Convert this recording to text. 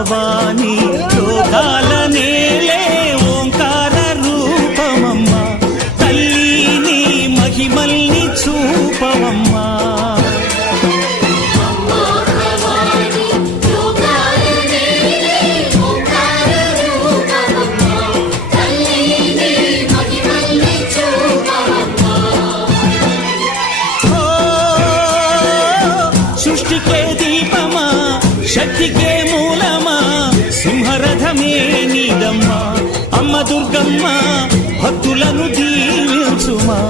భవానీ లోకాల నేలే ఓంకార రూపమమ్మా తల్లి నీ మహిమల్ని చూపవమ్మా సృష్టికే దీపమా శక్తికే మూలమా సింహరథమే నీదమ్మా అమ్మ దుర్గమ్మ భక్తులను దీవించుమా